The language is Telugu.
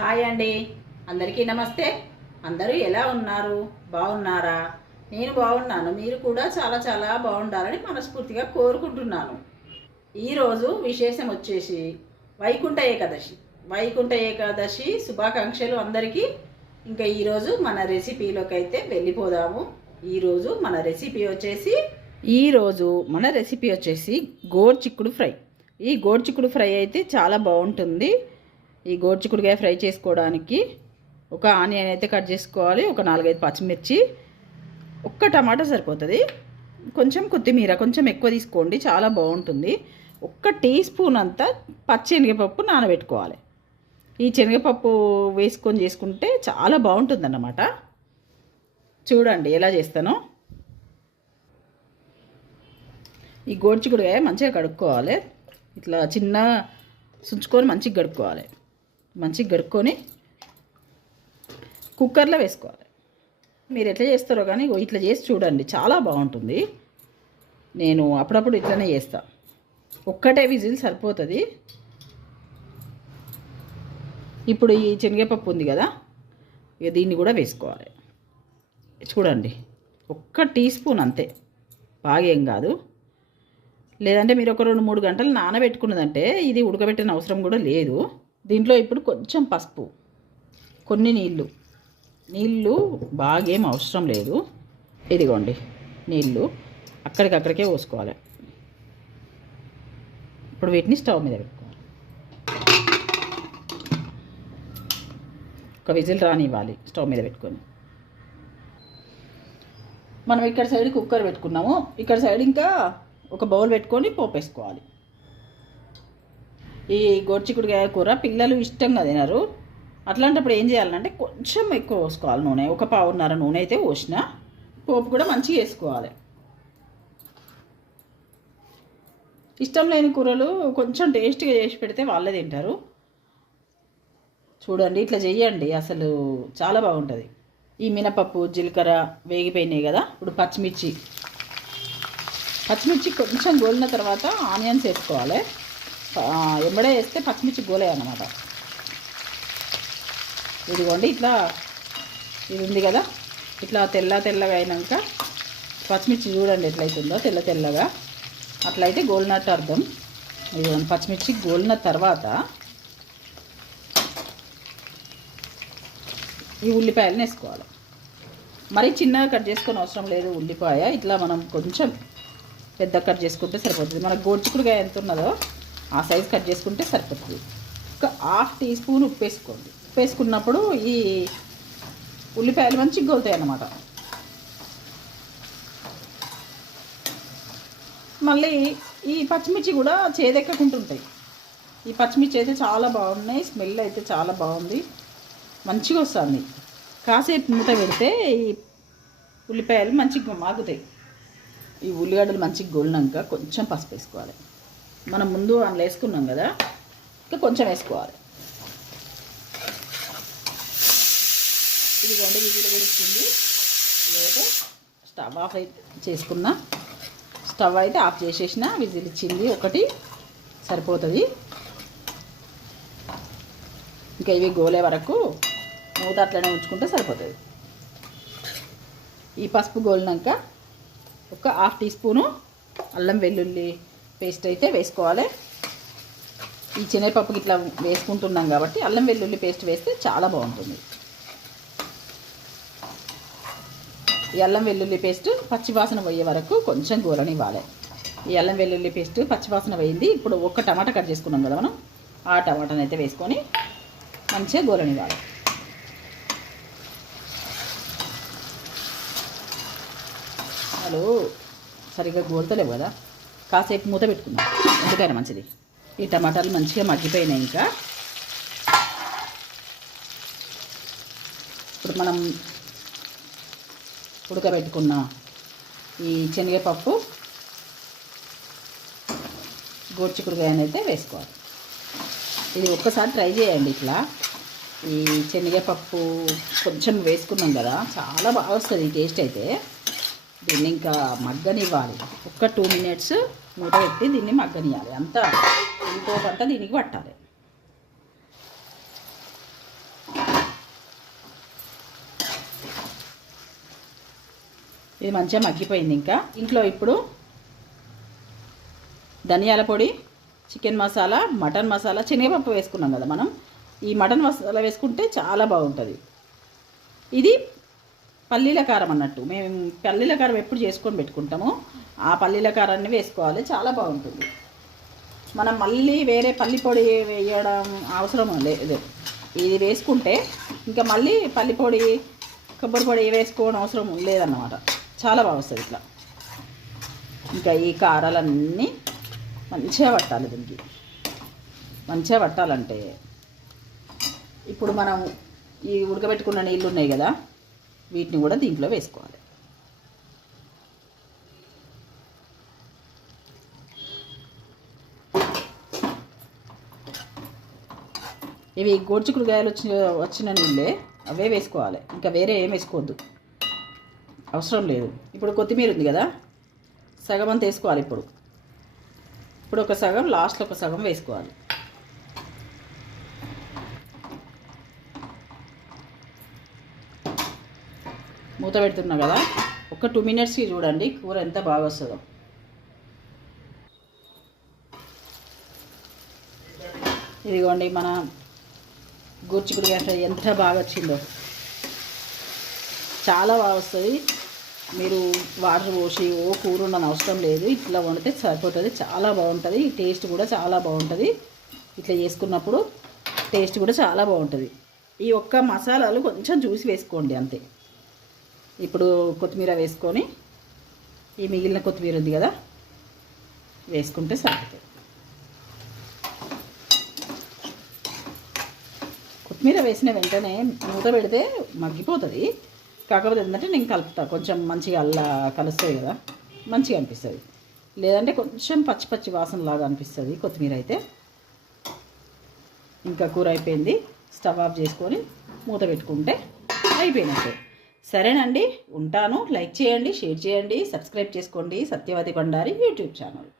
హాయ్ అండి. అందరికీ నమస్తే. అందరూ ఎలా ఉన్నారు? బాగున్నారా? నేను బాగున్నాను. మీరు కూడా చాలా చాలా బాగుండాలని మనస్ఫూర్తిగా కోరుకుంటున్నాను. ఈరోజు విశేషం వచ్చేసి వైకుంఠ ఏకాదశి. వైకుంఠ ఏకాదశి శుభాకాంక్షలు అందరికీ. ఇంకా ఈరోజు మన రెసిపీలోకి అయితే వెళ్ళిపోదాము. ఈరోజు మన రెసిపీ వచ్చేసి ఈరోజు మన రెసిపీ వచ్చేసి గోర్చిక్కుడు ఫ్రై. ఈ గోర్చిక్కుడు ఫ్రై అయితే చాలా బాగుంటుంది. ఈ గోర్చిక్కుడుకాయ ఫ్రై చేసుకోవడానికి ఒక ఆనియన్ అయితే కట్ చేసుకోవాలి ఒక నాలుగైదు పచ్చిమిర్చి ఒక్క టమాటా సరిపోతుంది. కొంచెం కొత్తిమీర కొంచెం ఎక్కువ తీసుకోండి చాలా బాగుంటుంది. ఒక్క టీ స్పూన్ అంతా పచ్చి శనగపప్పు నానబెట్టుకోవాలి. ఈ శనగపప్పు వేసుకొని చేసుకుంటే చాలా బాగుంటుంది అన్నమాట చూడండి ఎలా చేస్తానో. ఈ గోడ్చికుడుగాయ మంచిగా కడుక్కోవాలి. ఇట్లా చిన్న సుంచుకొని మంచిగా కడుక్కోవాలి. మంచిగా గడుక్కొని కుక్కర్లో వేసుకోవాలి. మీరు ఎట్లా చేస్తారో కానీ ఇట్లా చేసి చూడండి చాలా బాగుంటుంది. నేను అప్పుడప్పుడు ఇట్లనే చేస్తా. ఒక్కటే విజిల్ సరిపోతుంది. ఇప్పుడు ఈ శనగపప్పు ఉంది కదా ఇక దీన్ని కూడా వేసుకోవాలి. చూడండి ఒక్క టీ స్పూన్ అంతే. బాగా ఏం కాదు. లేదంటే మీరు ఒక రెండు మూడు గంటలు నానబెట్టుకున్నదంటే ఇది ఉడకబెట్టిన అవసరం కూడా లేదు. దీంట్లో ఇప్పుడు కొంచెం పసుపు కొన్ని నీళ్ళు. నీళ్ళు బాగేం అవసరం లేదు. ఇదిగోండి నీళ్ళు అక్కడికక్కడికే పోసుకోవాలి. ఇప్పుడు వీటిని స్టవ్ మీద పెట్టుకోవాలి. ఒక విజిల్ రానివ్వాలి స్టవ్ మీద పెట్టుకొని. మనం ఇక్కడ సైడ్ కుక్కర్ పెట్టుకున్నాము. ఇక్కడ సైడ్ ఇంకా ఒక బౌల్ పెట్టుకొని పోపేసుకోవాలి. ఈ గోర్చికుడికాయ కూర పిల్లలు ఇష్టంగా తినరు. అట్లాంటప్పుడు ఏం చేయాలంటే కొంచెం ఎక్కువ పోసుకోవాలి నూనె. ఒక పావున్నర నూనె అయితే పోసిన పోపు కూడా మంచిగా వేసుకోవాలి. ఇష్టం లేని కూరలు కొంచెం టేస్ట్గా చేసి పెడితే వాళ్ళే తింటారు. చూడండి ఇట్లా చెయ్యండి. అసలు చాలా బాగుంటుంది. ఈ మినపప్పు జీలకర్ర వేగిపోయినాయి కదా ఇప్పుడు పచ్చిమిర్చి. పచ్చిమిర్చి కొంచెం గోలిన తర్వాత ఆనియన్స్ వేసుకోవాలి. ఎంబడే వేస్తే పచ్చిమిర్చి గోలే అన్నమాట. ఇదిగోండి ఇట్లా ఇది ఉంది కదా. ఇట్లా తెల్ల తెల్లగా అయినాక పచ్చిమిర్చి చూడండి ఎట్లయితుందో తెల్ల తెల్లగా. అట్లయితే గోలినట్టు అర్థం. ఇదిగోండి పచ్చిమిర్చి గోలిన తర్వాత ఈ ఉల్లిపాయలను వేసుకోవాలి మరీ చిన్నగా కట్ చేసుకొని అవసరం లేదు ఉల్లిపాయ. ఇట్లా మనం కొంచెం పెద్ద కట్ చేసుకుంటే సరిపోతుంది. మన గోడ్చుకుడుగా ఎంత ఉన్నదో ఆ సైజ్ కట్ చేసుకుంటే సరిపోతుంది. ఒక హాఫ్ టీ స్పూన్ ఉప్పు వేసుకోండి. ఉప్పు వేసుకున్నప్పుడు ఈ ఉల్లిపాయలు మంచి గోలుతాయి అన్నమాట మళ్ళీ ఈ పచ్చిమిర్చి కూడా చేదెక్కకుంటుంటాయి. ఈ పచ్చిమిర్చి అయితే చాలా బాగున్నాయి. స్మెల్ అయితే చాలా బాగుంది. మంచిగా వస్తుంది. కాసేపు మూత పెడితే ఈ ఉల్లిపాయలు మంచిగా మాగుతాయి. ఈ ఉల్లిగడ్డలు మంచిగా గోలినాక కొంచెం పసుపు వేసుకోవాలి. మనం ముందు అందులో వేసుకున్నాం కదా ఇంకా కొంచెం వేసుకోవాలి. ఇది రెండు విజిల్ కూడా ఇచ్చింది ఇదైతే స్టవ్ ఆఫ్ అయితే చేసుకున్నా స్టవ్ అయితే ఆఫ్ చేసేసిన విజిల్ ఇచ్చింది. ఒకటి సరిపోతుంది. ఇంకా ఇవి గోలే వరకు మూత అట్లనే ఉంచుకుంటే సరిపోతుంది. ఈ పసుపు గోలినాక ఒక హాఫ్ టీ స్పూను అల్లం వెల్లుల్లి పేస్ట్ అయితే వేసుకోవాలి. ఈ శనగపప్పుకి ఇట్లా వేసుకుంటున్నాం కాబట్టి అల్లం వెల్లుల్లి పేస్ట్ వేస్తే చాలా బాగుంటుంది. ఈ అల్లం వెల్లుల్లి పేస్ట్ పచ్చివాసన పోయే వరకు కొంచెం గోలనివ్వాలి. ఈ అల్లం వెల్లుల్లి పేస్ట్ పచ్చివాసన పోయింది. ఇప్పుడు ఒక్క టమాటా కట్ చేసుకున్నాం కదా మనం. ఆ టమాటాని అయితే వేసుకొని మంచిగా గోలనివ్వాలి. హలో సరిగ్గా గోలుతలేవు కదా? కాసేపు మూత పెట్టుకుందాం. ఎందుకైనా మంచిది. ఈ టమాటాలు మంచిగా మగ్గిపోయినాయి ఇంకా. ఇప్పుడు మనం ఉడకబెట్టుకున్న ఈ శనగపప్పు గోడ్చికుడుగాయని అయితే వేసుకోవాలి. ఇది ఒక్కసారి ట్రై చేయండి ఇట్లా. ఈ శనగపప్పు కొంచెం వేసుకున్నాం కదా చాలా బాగా వస్తుంది ఈ టేస్ట్ అయితే. దీన్ని ఇంకా మగ్గనివ్వాలి. ఒక్క టూ మినిట్స్ మూట పెట్టి దీన్ని మగ్గనివ్వాలి ఇంకో పంట దీనికి పట్టాలి. ఇది మంచిగా మగ్గిపోయింది ఇంకా. ఇంట్లో ఇప్పుడు ధనియాల పొడి చికెన్ మసాలా మటన్ మసాలా శనగపప్పు వేసుకున్నాం కదా మనం. ఈ మటన్ మసాలా వేసుకుంటే చాలా బాగుంటుంది. ఇది పల్లీల కారం అన్నట్టు. మేము పల్లీల కారం ఎప్పుడు చేసుకొని పెట్టుకుంటామో. ఆ పల్లీల కారాన్ని వేసుకోవాలి. చాలా బాగుంటుంది. మనం మళ్ళీ వేరే పల్లి పొడి వేయడం అవసరం లేదు. ఇది వేసుకుంటే ఇంకా మళ్ళీ పల్లి పొడి కొబ్బరి పొడి వేసుకోవడం అవసరం లేదన్నమాట. చాలా బాగా వస్తుంది ఇట్లా. ఇంకా ఈ కారాలన్నీ మంచిగా పట్టాలి దీనికి. మంచిగా పట్టాలంటే. ఇప్పుడు మనం ఈ ఉడకబెట్టుకున్న నీళ్ళు ఉన్నాయి కదా వీటిని కూడా దీంట్లో వేసుకోవాలి. ఇవి గోడ్చికుడుగాయలు వచ్చిన వచ్చిన నీళ్ళే అవే వేసుకోవాలి. ఇంకా వేరే ఏం వేసుకోవద్దు. అవసరం లేదు. ఇప్పుడు కొత్తిమీర ఉంది కదా సగం అంత వేసుకోవాలి ఇప్పుడు. ఇప్పుడు ఒక సగం లాస్ట్లో ఒక సగం వేసుకోవాలి. మూత పెడుతున్నా కదా. ఒక టూ మినిట్స్కి చూడండి కూర ఎంత బాగా వస్తుందో. ఇదిగోండి మన గోర్చికుడిగా గంట ఎంత బాగా వచ్చిందో. చాలా బాగా వస్తుంది. మీరు వాటర్ పోసి ఓ కూర ఉండని అవసరం లేదు. ఇట్లా వండితే సరిపోతుంది. చాలా బాగుంటుంది. టేస్ట్ కూడా చాలా బాగుంటుంది. ఇట్లా చేసుకున్నప్పుడు టేస్ట్ కూడా చాలా బాగుంటుంది. ఈ ఒక్క మసాలాలు కొంచెం చూసి వేసుకోండి అంతే. ఇప్పుడు కొత్తిమీర వేసుకొని ఈ మిగిలిన కొత్తిమీర ఉంది కదా వేసుకుంటే సరిపోతుంది. కొత్తిమీర వేసిన వెంటనే మూత పెడితే మగ్గిపోతుంది. కాకపోతే ఏంటంటే నేను కలుపుతా కొంచెం మంచిగా అల్లా కలుస్తాయి కదా మంచిగా అనిపిస్తుంది. లేదంటే కొంచెం పచ్చి పచ్చి వాసన లాగా అనిపిస్తుంది కొత్తిమీర అయితే. ఇంకా కూర అయిపోయింది స్టవ్ ఆఫ్ చేసుకొని మూత పెట్టుకుంటే అయిపోయినట్టే. సరేనండి ఉంటాను. లైక్ చేయండి షేర్ చేయండి సబ్స్క్రైబ్ చేసుకోండి. Satyavati Kondari YouTube channel.